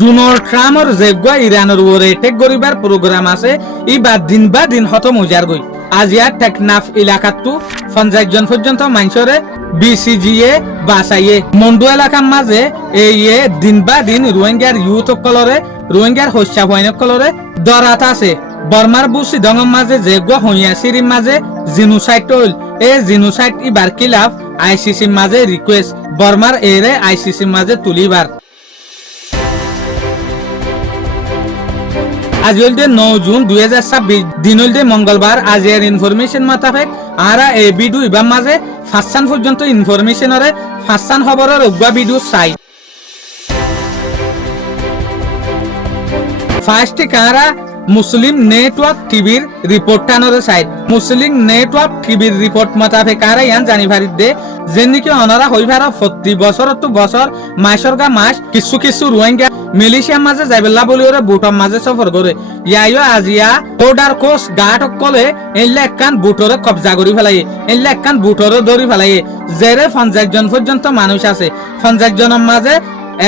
Donald ট্রাম্পর যেগুয়া ইরানের উপরে এটেক করিবার প্রোগ্রাম আছে ইবা দিন বা দিন হতম হইয়ার গই। আজিয়া টেকনাফ এলাকাতো 50 জন পর্যন্ত মানুষরে বিসিজিএ বাঁচাইয়ে মন্ডু এলাকার মাঝে এই দিন বা দিন রোহিঙ্গার ইউথ সকলরে রোহিঙ্গার হত্যা হইনকলরে দরাত আছে। বর্মার বুসি দঙর মাঝে যেগুয়া হইয়াছির মাঝে জিনোসাইড হইল। এই জিনোসাইড ইবার কিলাফ আইসিসির মাঝে রিকোয়েস্ট বর্মার এরে আইসিসির মাঝে তুলিবার। আজ হইলদে 9 জুন 2026 দিন হইলদে মঙ্গলবার। আজিয়ার ইনফরমেশন মোতাবেক আরা এই ভিডিও ইবার মাঝে 5 পর্যন্ত ইনফরমেশনরে 5 খবরের উগ্রা ভিডিও চাই। ফার্স্টে কারা মুসলিম নেটওয়ার্ক টিভির রিপোর্ট টানরে সাইড। মুসলিম নেটওয়ার্ক টিভির রিপোর্ট মোতাবেক কারা ইয়ান জানি ভারিত দে যে নাকি অনারা হইবার প্রতি বছর তো বছর মাসের গা মাস কিছু কিছু রোহিঙ্গা মিলিশিয়ার মাঝে যাইবেলা বলি ওরে বুটর মাঝে সফর করে ইয়াইও আজিয়া বর্ডার কোস্ট গার্ড সকলে এলে একখান বুটরে কবজা করি ফেলাই এলে একখান বুটরে ধরি ফেলাই জেরে 50 জন পর্যন্ত মানুষ আছে। 50 জনের মাঝে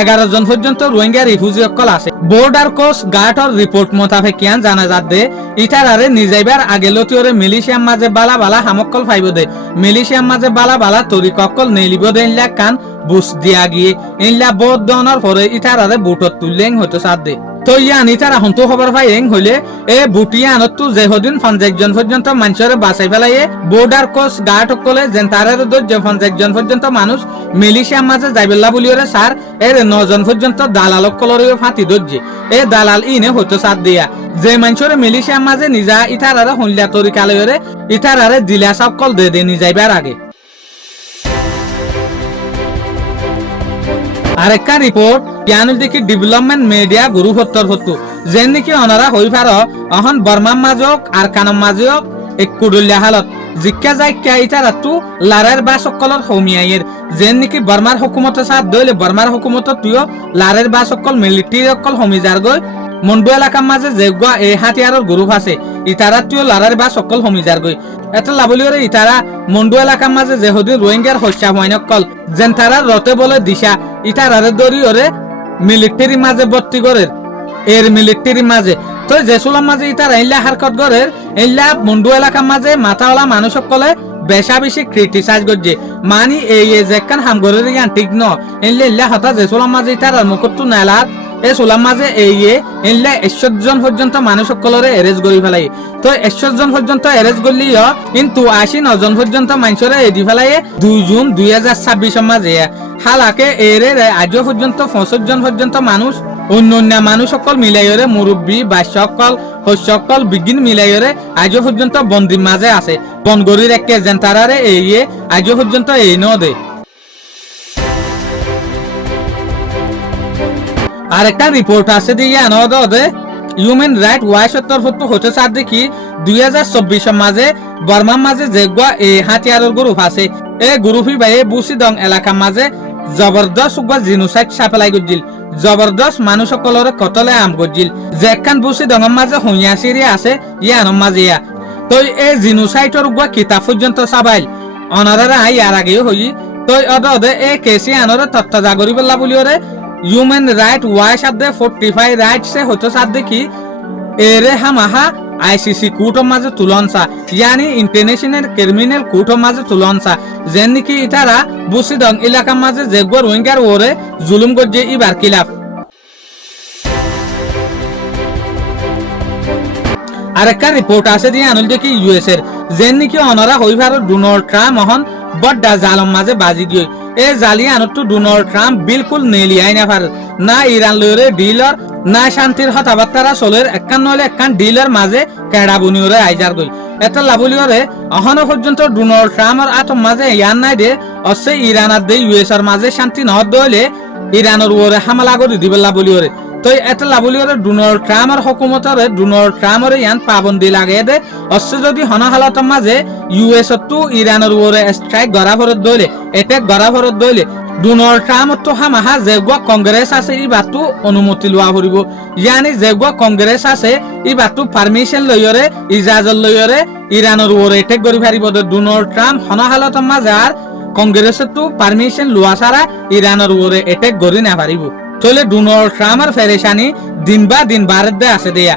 11 জন পর্যন্ত রোহিঙ্গা রিফিউজি সকল আছে। বর্ডার কোস্ট গার্ডর রিপোর্ট মোতাবেক কিয়ান জানা যাত দে ইটারারে নিজাইবার আগে লতিওরে মিলিশিয়ার মাঝে বালা বালা হামকল ফাইব দে মিলিশিয়ার মাঝে বালা বালা তরিক সকল নেলিব দে ইনলা কান বুস দিয়া গিয়ে ইনলা বোধ দনের পরে ইটারারে বুটত তুললেং হইতো সাত দে। তো ইয়ান ইটারা হন্তু খবর পাইং হইলে এ বুটিয়ানতো যেহদিন 50 জন পর্যন্ত মানুষরে বাঁচাই ফেলাইয়ে বর্ডার কোস্ট গার্ড সকলে যেন তারের যে 50 জন পর্যন্ত মানুষ মিলিশিয়ার মাঝে যাইবেলা বলিওরে সার এর 9 জন পর্যন্ত দালাল সকলরে ফাঁতি দজ্জে এ দালাল ইনে হইতো সাত দিয়া যে মানুষরে মিলিশিয়ার মাঝে নিজা ইটারারে হইলা তরিকালয়রে ইটারারে দিলা সকল দে দে নিজাইবার আগে। আরেকটা রিপোর্ট ইয়ানুল দেখি ডেভেলপমেন্ট মিডিয়া গ্রুপ হত্তর হত্তু যেন নাকি অনারা হই পার অহন বর্মার মাজক আর কানম মাজক এক কুডুল্লা হালত জিজ্ঞা যায় কে ইটারাতু লারের বা সকলর হোমিয়াইয়ের যেন নাকি বর্মার হুকুমতের সাথ দইলে বর্মার হুকুমত তুইও লারের বা সকল মিলিটারি সকল হোমিজার গই মন্ডু এলাকার মাঝে যেগুয়া এই হাতিয়ারর গ্রুপ আছে ইটারা তুইও লারের বা সকল হোমিজার গই এটা লাবলিওরে ইটারা মন্ডু এলাকার মাঝে যেহদিন রোহিঙ্গার হত্যা হয়নকল যেন তারা রতে বলে দিশা ইটারারে দরিওরে মিলিটারি মাঝে ভর্তি করে এর মিলিটারি মাঝে তো যেসুলার মাঝে ইটারা ইল্লা হারকত গরের ইল্লা মন্ডু এলাকার মাঝে মাথাওয়ালা মানুষ সকলে বেশা বেশি ক্রিটিসাইজ করছে মানি এই যেখান হামগরের ইয়ান ঠিক ন ইল্লা ইল্লা হতা যেসুলার মাঝে ইটারার মুকুটু নেলার এই সোলার মাঝে এই ইল্লা 100 জন পর্যন্ত মানুষ সকলরে এরেজ করি ফেলাই তো 100 জন পর্যন্ত এরেজ করলিও কিন্তু 89 জন পর্যন্ত মানুষরে এদি ফেলাই 2 জুন 2026 মাঝে হালাকে এরে আজও পর্যন্ত 65 জন পর্যন্ত মানুষ অন্য মানুষ সকল মিলাইরে মুরব্বী বা সকল বিগিন মিলাইরে আজও পর্যন্ত বন্দির মাঝে আছে বনগরির একে যেন তারারে এই আজও পর্যন্ত এই ন দে। আরেকটা রিপোর্ট আছে দিয়ে আনদে হিউম্যান রাইট ওয়াইসের তরফ হতে সাথ দেখি 2024 মাঝে বর্মার মাঝে যেগুয়া এই হাতিয়ারের গ্রুপ আছে এই গ্রুপই বাইয়ে বুসিদং এলাকার মাঝে জবরদস্ত জিনোসাইড সাপ্লাই করছিল জবরদস্ত মানুষ সকলরে কতলে আম করছিল যেখান বুসিদংর মাঝে হইয়াছিরি আছে ইয়ানোর মাঝে তো এই জিনোসাইডর উগ্র কিতাব পর্যন্ত সাবাইল অনারা ইয়ার আগেও হই তো অদে এই কেসি আনরে তত্ত্ব জাগরি বললা বলিওরে হিউম্যান রাইট ওয়াইস অফ দ্য 45 রাইটস হতো সাথ দেখি এরে হামাহা আইসিসি কোর্টের মাঝে তুলনসা ইয়ানি ইন্টারন্যাশনাল ক্রিমিনাল কোর্টের মাঝে তুলনসা যেন নাকি ইটারা বুসিদং এলাকার মাঝে যেগুলো রোহিঙ্গার ওরে জুলুম করছে ইবার কিলাফ। আরেকটা রিপোর্ট আছে দিয়ে আনুল দেখি ইউএস এর যেন নাকি অনারা হইবার ডোনাল্ড ট্রাম্প হন বড্ডা জালম মাঝে বাজি দিয়ে এ জালি আনতো ডোনাল্ড ট্রাম্প বিলকুল নেলিয়াই না পারে না ইরান লয়রে ডিলার না শান্তির কথাবার্তারা চলের একখান নইলে একখান ডিলার মাঝে কেড়া বুনিওরে আইজার গই এটা লাবলিওরে অহনো পর্যন্ত ডোনাল্ড ট্রাম্পের আতম মাঝে ইয়ান নাই দে অসে ইরানার দে ইউএস এর মাঝে শান্তি নহত দইলে ইরানের ওরে হামলা করে দিবে লাবলিওরে তো এটা লাবলিওরে ডোনাল্ড ট্রাম্পের হুকুমতরে ডোনাল্ড ট্রাম্পের ইয়ান পাবন্দি লাগে দে অসে যদি হনহালতের মাঝে ইউএস তো ইরানের ওরে স্ট্রাইক গড়া ভরত দইলে এটেক গড়া ভরত দইলে ডোনাল্ড ট্রাম্প তো হামাহা যেগুয়া কংগ্রেস আছে ই বাতু অনুমতি লোৱা ফুৰিব ইয়ানি যেগুয়া কংগ্রেস আছে ই বাতু পারমিশন লয়রে ইজাজত লয়রে ইরানের ওরে এটেক গড়ি ফারিব ডোনাল্ড ট্রাম্প হনহালতের মাঝে আর কংগ্রেসে তো পারমিশন লোৱা ছাড়া ইরানের ওরে এটেক গড়ি না পারিব। চলে ডোনাল্ড ট্রাম্পের ফেরেশানি দিন বা দিন বাড়ত দে আছে দেয়া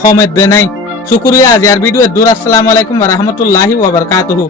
সমেত দে নাই শুক্রিয়া আজি আর ভিডিও দূর আসসালামু আলাইকুম ওয়া রাহমাতুল্লাহি ওয়া বারাকাতুহু।